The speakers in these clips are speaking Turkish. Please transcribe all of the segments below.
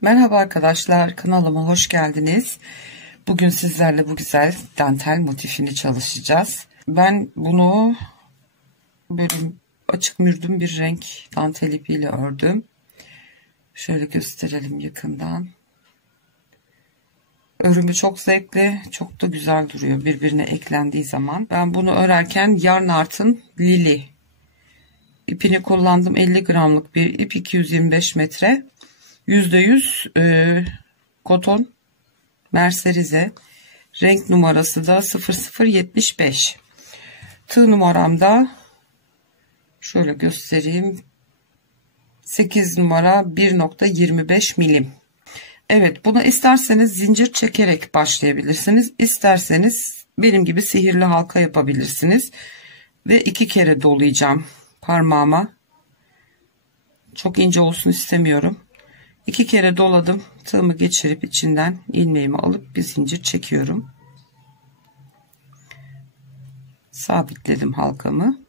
Merhaba arkadaşlar, kanalıma hoş geldiniz. Bugün sizlerle bu güzel dantel motifini çalışacağız. Ben bunu böyle açık mürdüm bir renk dantel ipiyle ördüm. Şöyle gösterelim yakından. Örümü çok zevkli, çok da güzel duruyor birbirine eklendiği zaman. Ben bunu örerken Yarn Art'ın Lili ipini kullandım. 50 gramlık bir ip, 225 metre. %100 koton merserize, renk numarası da 0075. Tığ numaramda şöyle göstereyim, 8 numara 1.25 milim. Evet, buna isterseniz zincir çekerek başlayabilirsiniz, isterseniz benim gibi sihirli halka yapabilirsiniz ve 2 kere dolayacağım parmağıma. Çok ince olsun istemiyorum. 2 kere doladım. Tığımı geçirip içinden ilmeğimi alıp bir zincir çekiyorum. Sabitledim halkamı.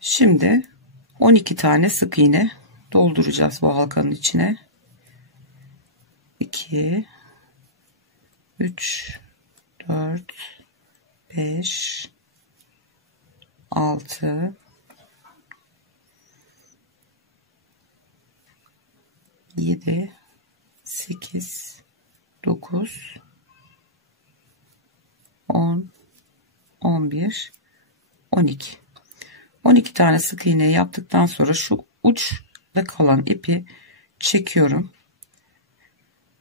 Şimdi 12 tane sık iğne dolduracağız bu halkanın içine. 2 3 4 5 6 7 8 9 10 11 12 tane sık iğne yaptıktan sonra şu uçta kalan ipi çekiyorum.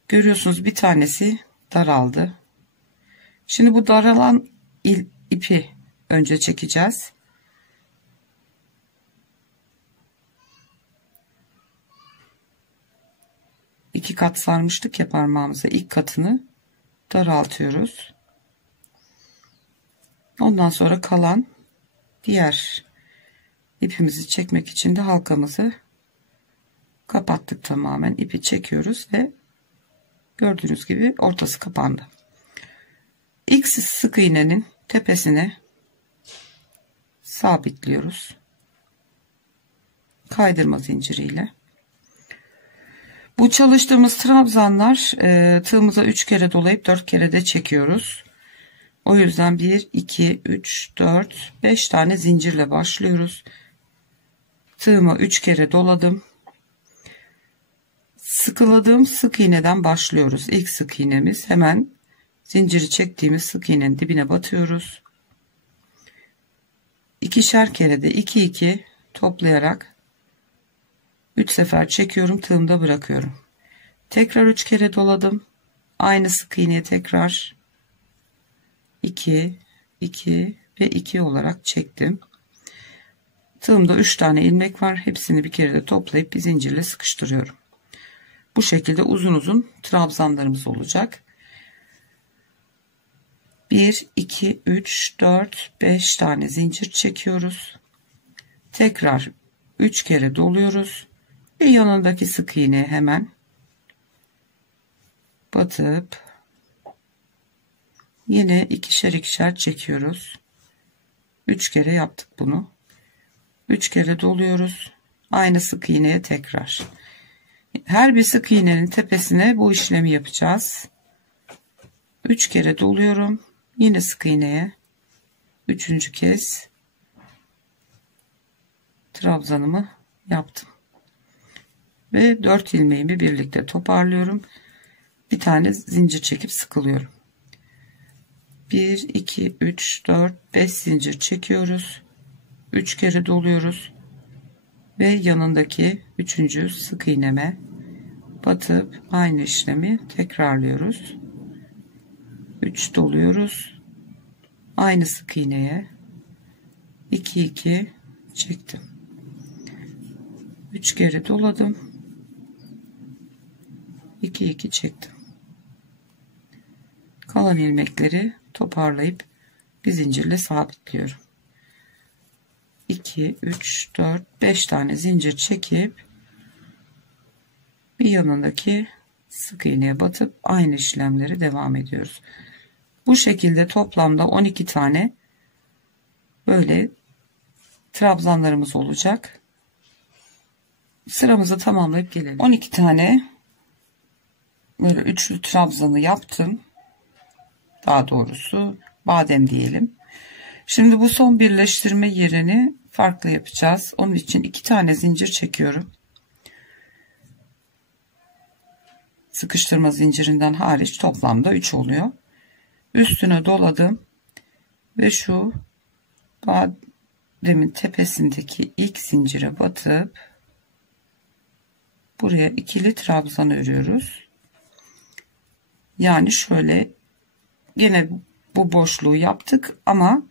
Görüyorsunuz bir tanesi daraldı. Şimdi bu daralan ipi önce çekeceğiz. İki kat sarmıştık ya parmağımıza, ilk katını daraltıyoruz. Ondan sonra kalan diğer ipimizi çekmek için de halkamızı kapattık tamamen. İpi çekiyoruz ve gördüğünüz gibi ortası kapandı. İlk sık iğnenin tepesine sabitliyoruz kaydırma zinciriyle. Bu çalıştığımız trabzanlar tığımıza 3 kere dolayıp 4 kere de çekiyoruz. O yüzden 1 2 3 4 5 tane zincirle başlıyoruz. Tığıma 3 kere doladım. Sıkıladığım sık iğneden başlıyoruz. İlk sık iğnemiz, hemen zinciri çektiğimiz sık iğnenin dibine batıyoruz. İkişer kere de 2 2 toplayarak 3 sefer çekiyorum, tığımda bırakıyorum. Tekrar 3 kere doladım. Aynı sık iğneye tekrar 2 2 ve 2 olarak çektim. Tığımda 3 tane ilmek var. Hepsini bir kere de toplayıp bir zincirle sıkıştırıyorum. Bu şekilde uzun uzun trabzanlarımız olacak. 1 2 3 4 5 tane zincir çekiyoruz. Tekrar 3 kere doluyoruz ve yanındaki sık iğneye hemen batıp yine ikişer ikişer çekiyoruz. 3 kere yaptık bunu. 3 kere doluyoruz. Aynı sık iğneye tekrar. Her bir sık iğnenin tepesine bu işlemi yapacağız. 3 kere doluyorum. Yine sık iğneye 3. kez trabzanımı yaptım. Ve 4 ilmeğimi birlikte toparlıyorum. Bir tane zincir çekip sıkılıyorum. 1 2 3 4 5 zincir çekiyoruz. 3 kere doluyoruz ve yanındaki 3. sık iğneme batıp aynı işlemi tekrarlıyoruz. 3 doluyoruz. Aynı sık iğneye 2 2 çektim. 3 kere doladım. 2 2 çektim. Kalan ilmekleri toparlayıp bir zincirle sabitliyorum. 2 3 4 5 tane zincir çekip bir yanındaki sık iğneye batıp aynı işlemleri devam ediyoruz. Bu şekilde toplamda 12 tane böyle trabzanlarımız olacak. sıramızı tamamlayıp gelelim. 12 tane böyle üçlü trabzanı yaptım. Daha doğrusu badem diyelim. Şimdi bu son birleştirme yerini farklı yapacağız. Onun için 2 tane zincir çekiyorum. Sıkıştırma zincirinden hariç toplamda 3 oluyor. Üstüne doladım ve şu bademin tepesindeki ilk zincire batıp buraya ikili trabzan örüyoruz. Yani şöyle yine bu boşluğu yaptık ama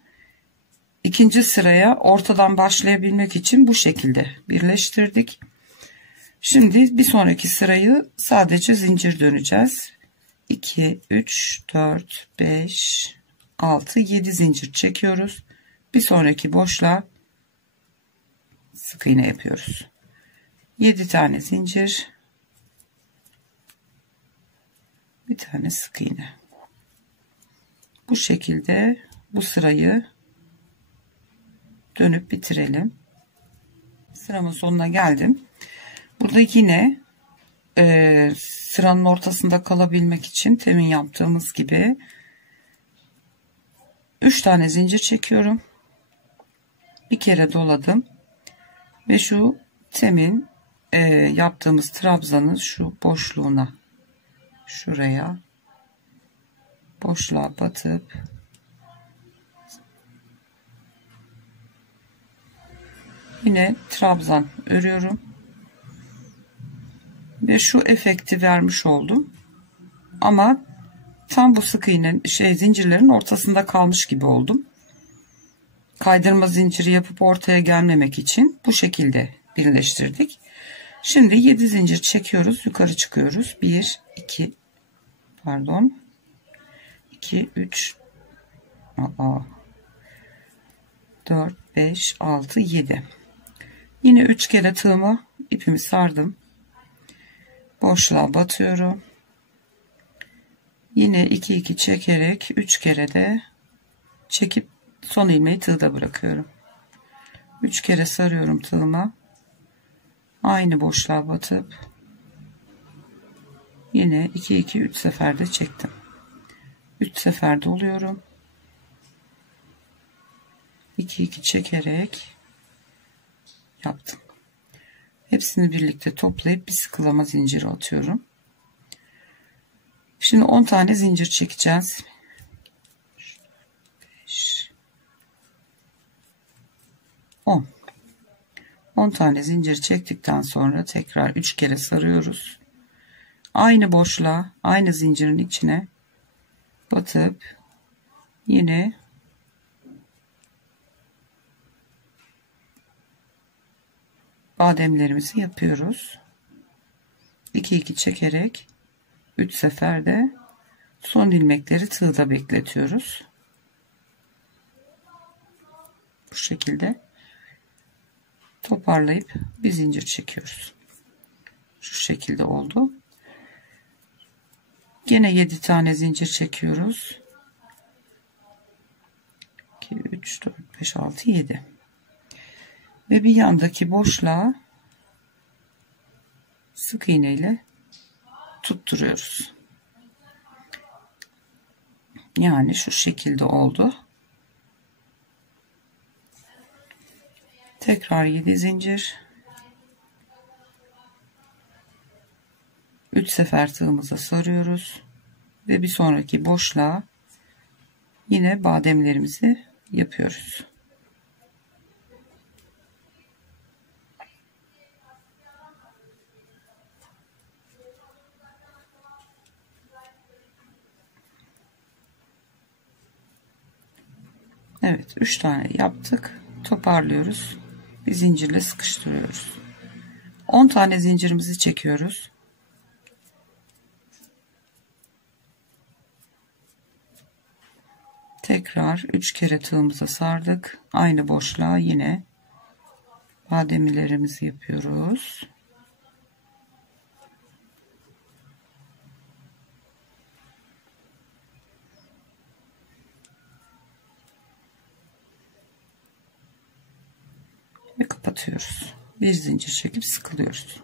ikinci sıraya ortadan başlayabilmek için bu şekilde birleştirdik. Şimdi bir sonraki sırayı sadece zincir döneceğiz. 2, 3, 4, 5, 6, 7 zincir çekiyoruz. Bir sonraki boşluğa sık iğne yapıyoruz. 7 tane zincir, bir tane sık iğne. Bu şekilde bu sırayı dönüp bitirelim. Sıramın sonuna geldim. Burada yine sıranın ortasında kalabilmek için temin yaptığımız gibi 3 tane zincir çekiyorum. Bir kere doladım ve şu temin yaptığımız trabzanın şu boşluğuna, şuraya boşluğa batıp yine trabzan örüyorum ve şu efekti vermiş oldum ama tam bu sık iğnenin zincirlerin ortasında kalmış gibi oldum. Kaydırma zinciri yapıp ortaya gelmemek için bu şekilde birleştirdik. Şimdi 7 zincir çekiyoruz, yukarı çıkıyoruz. 1 2 pardon 2 3 4 5 6 7. Yine 3 kere tığımı ipimi sardım. Boşluğa batıyorum. Yine 2 2 çekerek 3 kere de çekip son ilmeği tığda bırakıyorum. 3 kere sarıyorum tığıma. Aynı boşluğa batıp yine 2 2 3 seferde çektim. 3 seferde oluyorum. 2 2 çekerek yaptım. Hepsini birlikte toplayıp bir sıkılama zinciri atıyorum. Şimdi 10 tane zincir çekeceğiz. 5 10 10 tane zincir çektikten sonra tekrar 3 kere sarıyoruz. Aynı boşluğa, aynı zincirin içine batıp yine bademlerimizi yapıyoruz. 2 2 çekerek 3 seferde son ilmekleri tığda bekletiyoruz. Bu şekilde toparlayıp bir zincir çekiyoruz. Şu şekilde oldu. Gene 7 tane zincir çekiyoruz. 2 3 4 5 6 7 ve bir yandaki boşluğa sık iğne ile tutturuyoruz. Yani şu şekilde oldu. Tekrar 7 zincir, 3 sefer tığımıza sarıyoruz ve bir sonraki boşluğa yine bademlerimizi yapıyoruz. Evet, 3 tane yaptık. Toparlıyoruz. Bir zincirle sıkıştırıyoruz. 10 tane zincirimizi çekiyoruz. Tekrar 3 kere tığımıza sardık. Aynı boşluğa yine bademlerimizi yapıyoruz. Ve kapatıyoruz. bir zincir çekip sıkılıyoruz.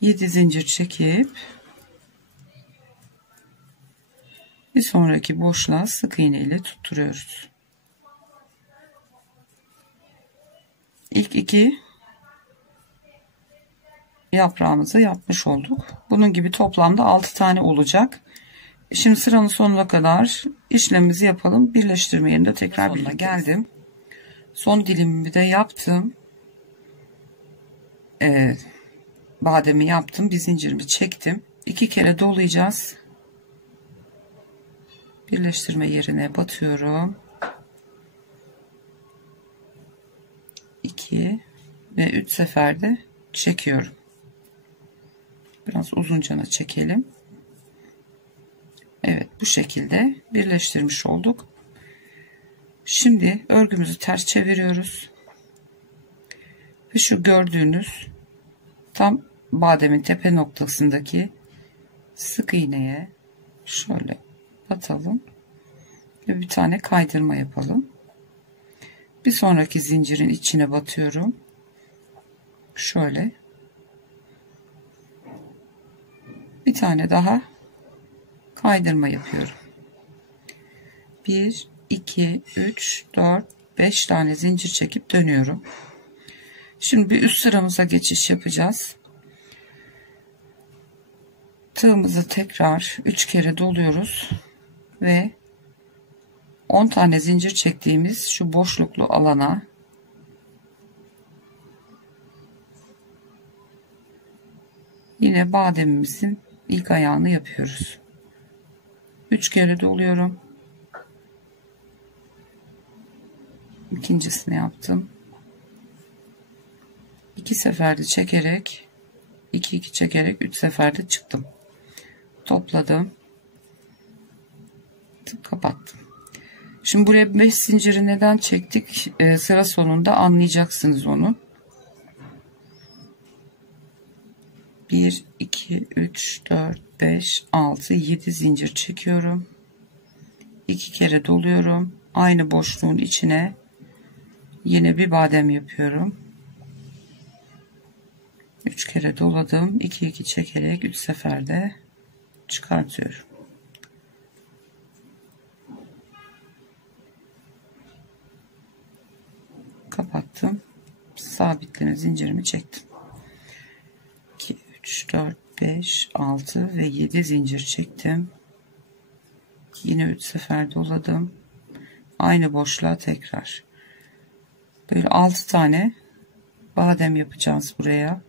7 zincir çekip bir sonraki boşluğa sık iğne ile tutturuyoruz. İlk 2 yaprağımızı yapmış olduk. Bunun gibi toplamda 6 tane olacak. Şimdi sıranın sonuna kadar işlemimizi yapalım. Birleştirme yerinde tekrar birlikte geldim. Son dilimimi de yaptım. Bademi yaptım. Bir zincirimi çektim. 2 kere dolayacağız. Birleştirme yerine batıyorum. 2 ve 3 seferde çekiyorum. Biraz uzuncana çekelim. Evet, bu şekilde birleştirmiş olduk. Şimdi örgümüzü ters çeviriyoruz. Ve şu gördüğünüz tam bademin tepe noktasındaki sık iğneye şöyle batalım ve bir tane kaydırma yapalım. Bir sonraki zincirin içine batıyorum. Şöyle bir tane daha kaydırma yapıyorum. 1 2 3 4 5 tane zincir çekip dönüyorum. Şimdi bir üst sıramıza geçiş yapacağız. Tığımızı tekrar 3 kere doluyoruz ve 10 tane zincir çektiğimiz şu boşluklu alana yine bademimizin ilk ayağını yapıyoruz. 3 kere doluyorum. İkincisini yaptım. 2 seferde çekerek 2 2 çekerek 3 seferde çıktım. Topladım. Kapattım. Şimdi buraya 5 zinciri neden çektik? Sıra sonunda anlayacaksınız onu. 1 2 3 4 5 6 7 zincir çekiyorum. 2 kere doluyorum. Aynı boşluğun içine yine bir badem yapıyorum. 3 kere doladım. 2 2 çekerek 3 seferde çıkartıyorum. Kapattım. Sabitleme zincirimi çektim. 2 3 4 5 6 ve 7 zincir çektim. Yine 3 sefer doladım. Aynı boşluğa tekrar. Böyle 6 tane badem yapacağız buraya.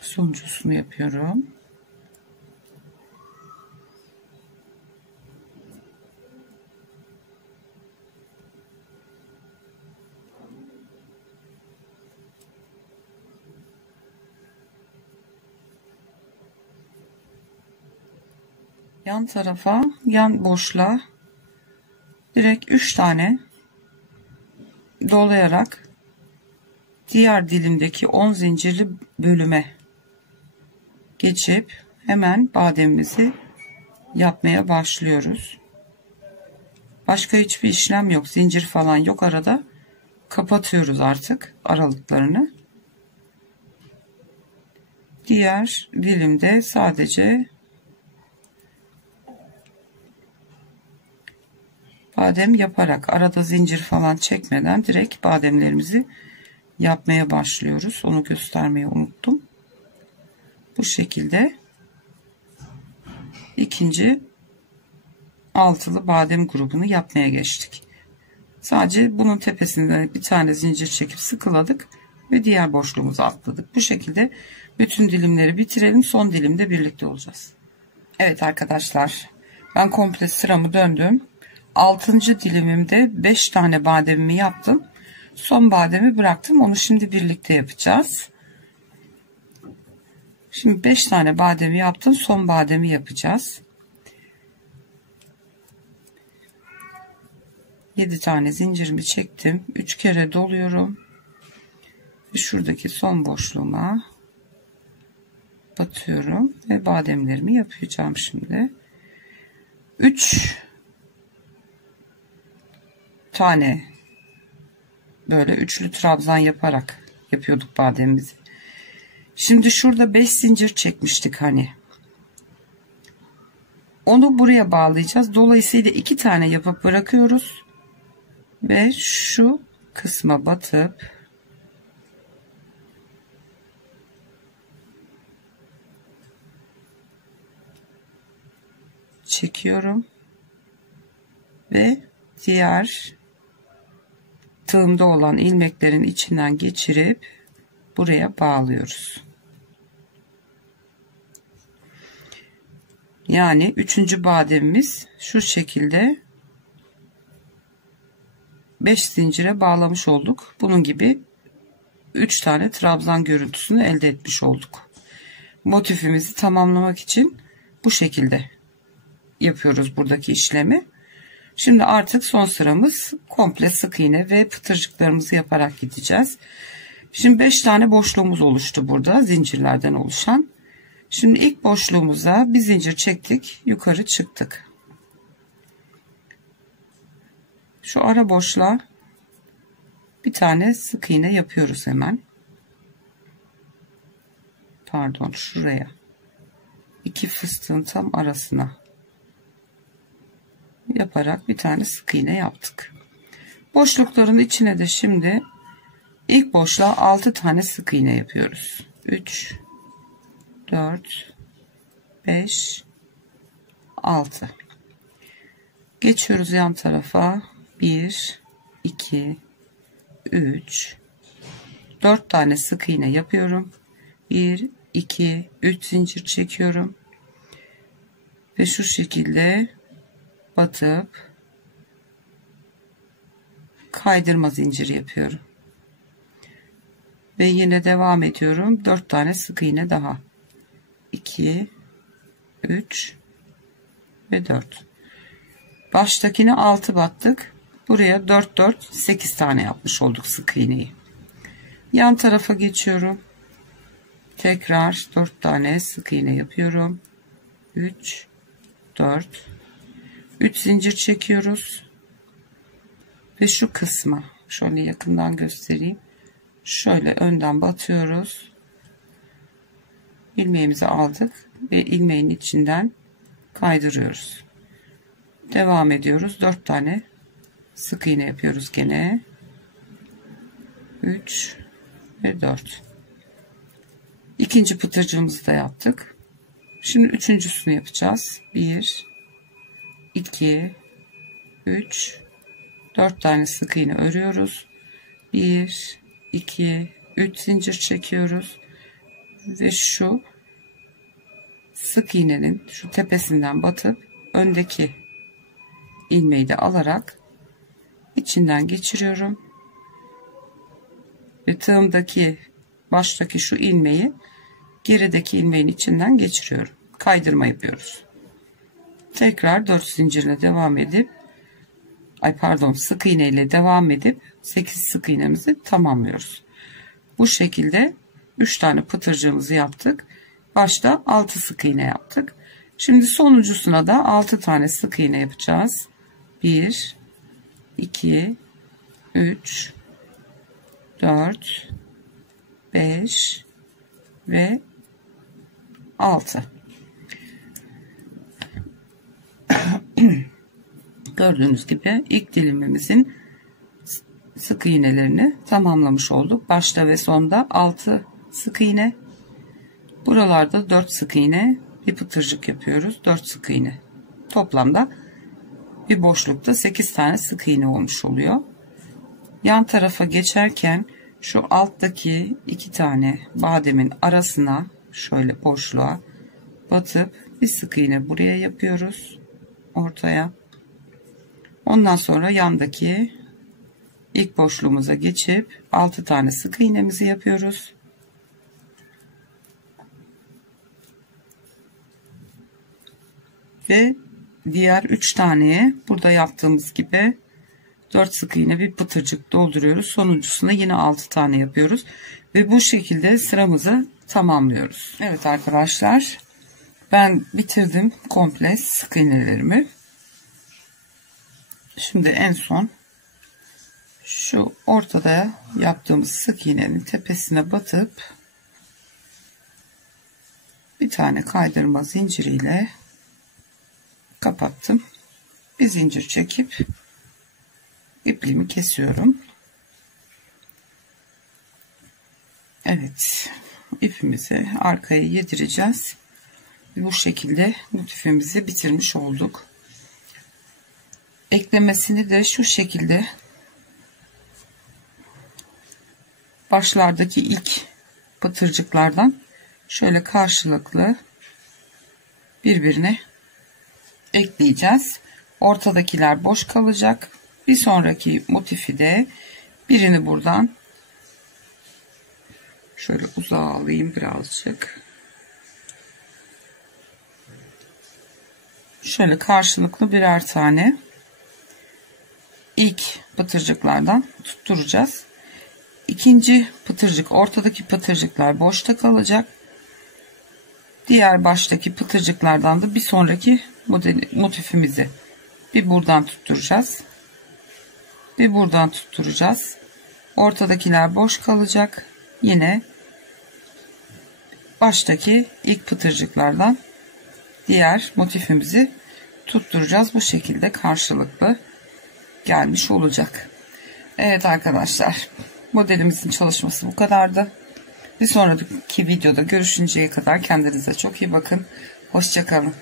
Sonuncusunu yapıyorum. Yan tarafa, yan boşluğa direkt 3 tane dolayarak diğer dilimdeki 10 zincirli bölüme geçip hemen bademimizi yapmaya başlıyoruz. Başka hiçbir işlem yok. Zincir falan yok arada. Kapatıyoruz artık aralıklarını. Diğer dilimde sadece badem yaparak arada zincir falan çekmeden direkt bademlerimizi yapmaya başlıyoruz. Onu göstermeyi unuttum. Bu şekilde ikinci altılı badem grubunu yapmaya geçtik. Sadece bunun tepesinden bir tane zincir çekip sıkıladık ve diğer boşluğumuza atladık. Bu şekilde bütün dilimleri bitirelim. Son dilimde birlikte olacağız. Evet arkadaşlar, ben komple sıramı döndüm. 6. dilimimde 5 tane bademimi yaptım. Son bademi bıraktım. Onu şimdi birlikte yapacağız. Şimdi 5 tane bademi yaptım. Son bademi yapacağız. 7 tane zincirimi çektim. 3 kere doluyorum. Ve şuradaki son boşluğuma batıyorum ve bademlerimi yapacağım şimdi. 3 tane böyle üçlü trabzan yaparak yapıyorduk bademimizi. Şimdi şurada 5 zincir çekmiştik hani. Onu buraya bağlayacağız. Dolayısıyla 2 tane yapıp bırakıyoruz ve şu kısma batıp çekiyorum ve diğer tığımda olan ilmeklerin içinden geçirip buraya bağlıyoruz. Yani 3. bademimiz şu şekilde 5 zincire bağlamış olduk. Bunun gibi 3 tane trabzan görüntüsünü elde etmiş olduk. Motifimizi tamamlamak için bu şekilde yapıyoruz buradaki işlemi. Şimdi artık son sıramız komple sık iğne ve pıtırcıklarımızı yaparak gideceğiz. Şimdi 5 tane boşluğumuz oluştu burada zincirlerden oluşan. Şimdi ilk boşluğumuza bir zincir çektik, yukarı çıktık. Şu ara boşluğa bir tane sık iğne yapıyoruz hemen. Pardon, şuraya. 2 fıstığın tam arasına yaparak bir tane sık iğne yaptık. Boşlukların içine de şimdi ilk boşluğa 6 tane sık iğne yapıyoruz. 3 4 5 6. Geçiyoruz yan tarafa. 1 2 3 4 tane sık iğne yapıyorum. 1 2 3 zincir çekiyorum ve şu şekilde batıp kaydırma zinciri yapıyorum ve yine devam ediyorum. 4 tane sık iğne daha. 2 3 ve 4. Baştakine 6 battık. Buraya 4 4 8 tane yapmış olduk sık iğneyi. Yan tarafa geçiyorum. Tekrar 4 tane sık iğne yapıyorum. 3 4 3 zincir çekiyoruz ve şu kısma şöyle yakından göstereyim. Şöyle önden batıyoruz. İlmeğimizi aldık ve ilmeğin içinden kaydırıyoruz. Devam ediyoruz. 4 tane sık iğne yapıyoruz gene. 3 ve 4. İkinci pıtırcığımızı da yaptık. Şimdi üçüncüsünü yapacağız. 1 2 3 4 tane sık iğne örüyoruz. 1 2 3 zincir çekiyoruz ve şu sık iğnenin şu tepesinden batıp öndeki ilmeği de alarak içinden geçiriyorum ve tığımdaki baştaki şu ilmeği gerideki ilmeğin içinden geçiriyorum. Kaydırma yapıyoruz. Tekrar 4 zincirle devam edip sık iğne ile devam edip 8 sık iğnemizi tamamlıyoruz. Bu şekilde 3 tane pıtırcığımızı yaptık. Başta 6 sık iğne yaptık. Şimdi sonuncusuna da 6 tane sık iğne yapacağız. 1 2 3 4 5 ve 6. Gördüğünüz gibi ilk dilimimizin sık iğnelerini tamamlamış olduk. Başta ve sonda 6 sık iğne. Buralarda 4 sık iğne, bir pıtırcık yapıyoruz. 4 sık iğne. Toplamda bir boşlukta 8 tane sık iğne olmuş oluyor. Yan tarafa geçerken şu alttaki 2 tane bademin arasına şöyle boşluğa batıp bir sık iğne buraya yapıyoruz. Ortaya. Ondan sonra yandaki ilk boşluğumuza geçip 6 tane sık iğnemizi yapıyoruz. ve diğer 3 taneye burada yaptığımız gibi 4 sık iğne bir pıtırcık dolduruyoruz. Sonuncusuna yine 6 tane yapıyoruz ve bu şekilde sıramızı tamamlıyoruz. Evet arkadaşlar, ben bitirdim komple sık iğnelerimi. Şimdi en son şu ortada yaptığımız sık iğnenin tepesine batıp bir tane kaydırma zinciriyle kapattım. Bir zincir çekip ipliğimi kesiyorum. Evet, ipimizi arkaya yedireceğiz. Bu şekilde motifimizi bitirmiş olduk. Eklemesini de şu şekilde başlardaki ilk pıtırcıklardan şöyle karşılıklı birbirine ekleyeceğiz. Ortadakiler boş kalacak. Bir sonraki motifi de birini buradan şöyle uzağa alayım birazcık. Şöyle karşılıklı birer tane ilk pıtırcıklardan tutturacağız. İkinci pıtırcık, ortadaki pıtırcıklar boşta kalacak. Diğer baştaki pıtırcıklardan da bir sonraki motifimizi bir buradan tutturacağız. Bir buradan tutturacağız. Ortadakiler boş kalacak. Yine baştaki ilk pıtırcıklardan diğer motifimizi tutturacağız. Bu şekilde karşılıklı gelmiş olacak. Evet arkadaşlar, modelimizin çalışması bu kadardı. Bir sonraki videoda görüşünceye kadar kendinize çok iyi bakın. Hoşça kalın.